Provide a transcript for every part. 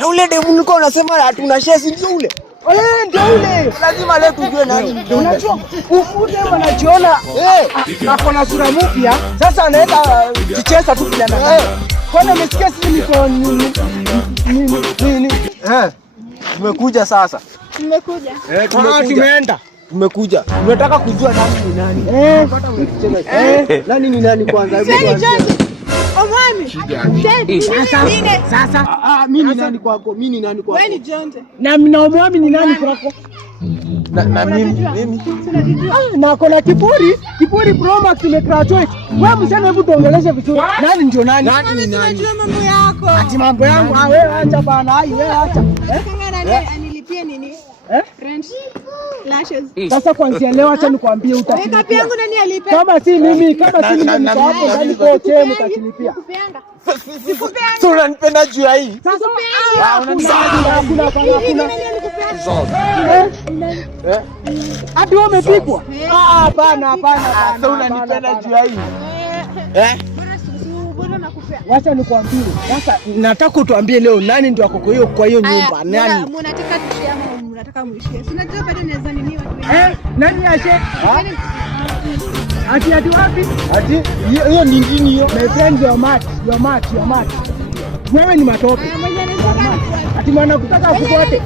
Na ule demu niko unasema hatuna share ndio ule. Ndio ule. Lazima leo tujue nani. Unajua ukute wanajiona ako na sura mpya. Sasa anaenda kicheza tu kijana. Kwani umesikia sisi niko nini? Tumekuja sasa. Tumekuja. Tumeenda. Tumekuja. Tunataka kujua nani ni nani. Nani ni nani kwanza? Sasa mimi ni nani kwako? Mimi ni nani kwako? Wewe ni Jonte. Na mnaomwami ni nani kwako? Na mimi. Na kuna kiburi Pro Max imegraduate. Wewe msana, hebu tuongeleshe vizuri. Nani ndio nani? Nani ni nani? Unajua mambo yako. Ati mambo yangu. Wewe acha bana. Wewe acha. Anilipie nini? Rent. Lashes. Sasa kwanza leo acha nikwambie utakilipia. Weka yangu nani alipe? Kama si mimi hapo ndani kwa chemu utakilipia. Sasa unanipenda juu ya hii. Sasa unanipenda hadi wewe umepigwa? Hapana. Sasa unanipenda juu ya hii. Wacha nikwambie. Sasa nataka utuambie leo nani ndio ako kwa hiyo nyumba? Nani? Mnataka tushie ama mnataka muishie? Si unajua bado naweza nini watu. Nani ache? Ati wapi? Ati hiyo ni nini hiyo? My friend, your mat. Wewe ni matope. Ati mwana kutaka kufuate.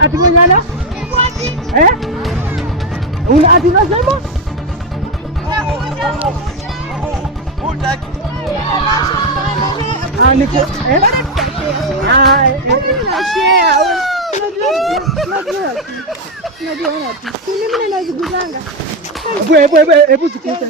Ati mwana? Ati unasema? Hebu sikute.